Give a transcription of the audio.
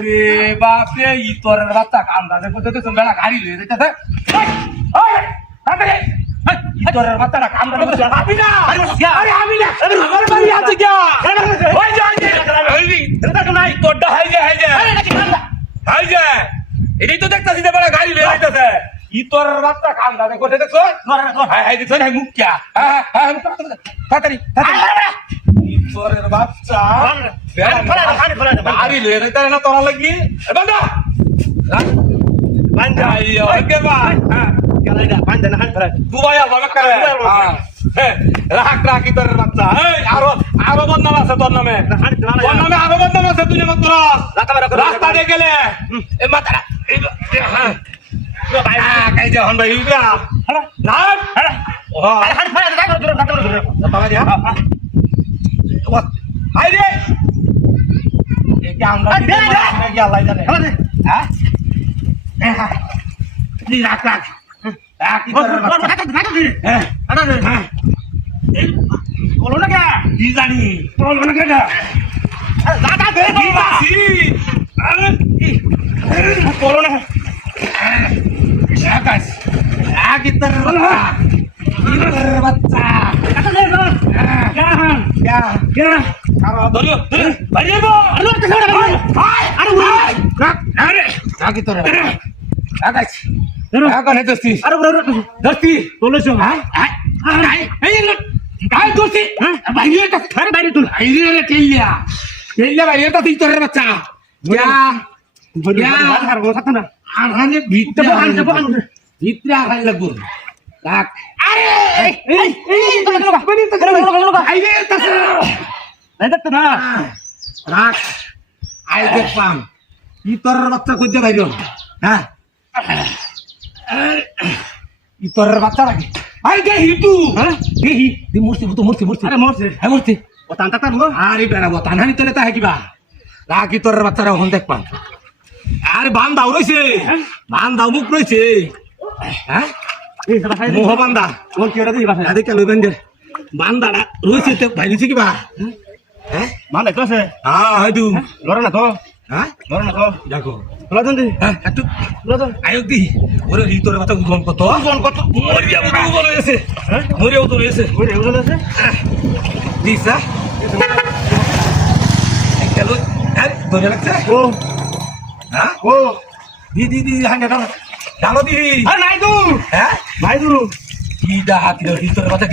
ওরে বাপরে ইতরের বাচ্চা কামড়া দেখো তো বেলা গাড়ি লয়ে যাইতেছে ইতরের বাচ্চাটা কামড়া দেখো আমি না আরে আমি না আমার বাড়ি আছে কি ওই যে এটা তো নাই তোড়টা হাই যায় এটাই তো দেখতাছি যে বেলা গাড়ি লয়ে যাইতেছে ইতরের বাচ্চা কামড়া দেখো দেখছো হাই দেখছো না মুখ কি তাড়াতাড়ি ইতরের বাচ্চা গাড়ি লয়ে যাইতে না তোরা লাগি বান্দা বান্দা আইও কে ভাই গাড়িটা বান্দা না হাত ধরে দুবাই আলো করে রাখ ইতরের বাচ্চা এই আরো বদনাম আছে তোর নামে আরো বদনাম আছে তুই মত রাস্তা দিয়ে গেলে এ মাথাটা কাই যা হন ভাই ইগরা না ও হাত ফেলে ধরে বাবা দিয়া হাই রে এ কি আমরা কি আল্লাহ জানে হ্যাঁ নি রাখ কি করে হ্যাঁ বলো না কে কি জানি বলো না কে দাদা দে বাসি আরে বলো না আকাশ ইতর বাচ্চা কাটা দে क्या আরে ধরিও বাইরে গো আরে আগে তোরে আকাশ আকানে দস্তি আরে দস্তি বলেছো হ্যাঁ এই কাই দস্তি বাইরে কা আরে বাইরে তুই বাইরে কেলিয়া বাইরে তা তুই তোরে বাচ্চা আর কথা না আরে ভিতরে ভিতরে আগাই লাগবো রাখ আরে এই বনি তো আইলে তাছে নাই দেখতে না রাখ আই দেখপাম ইতরের বাচ্চা কই দে ভাইলো হ্যাঁ ইতরের বাচ্চা রাখি আই দে হিটু হ্যাঁ দেহি দি মূর্তি আরে মূর্তি হ্যাঁ মূর্তি ও তান্তা তার গো আরে বেড়া ও তানহানি তোরে তা কিবা রাখ ইতরের বাচ্চারা হন দেখপাম আরে বান দাও রইছে বান দাও মুখ রইছে হ্যাঁ মোহ বান্দা কোন কি ওটা দিই বাসা আরে কেন বেন্ডে বান্দাটা রইছে তে ভাই দিছে কিবা হ্যাঁ মানে কসে হ্যাঁ হয়তো লড়া না তো হ্যাঁ লড়া না তো দেখো লড়া দন দি হ্যাঁ একটু লড়া দন আয়ো দি ওরে ভিতরে কথা উজন কত মরিয়া উজন হইছে হ্যাঁ মরিয়া উজন হইছে দিছা কেলো আরে ধরে লাগছে ও হ্যাঁ ও দি হাঙ্গা ডালো দি আরে নাই দু হ্যাঁ নাই দু কি দা হাতি ভিতরে কথা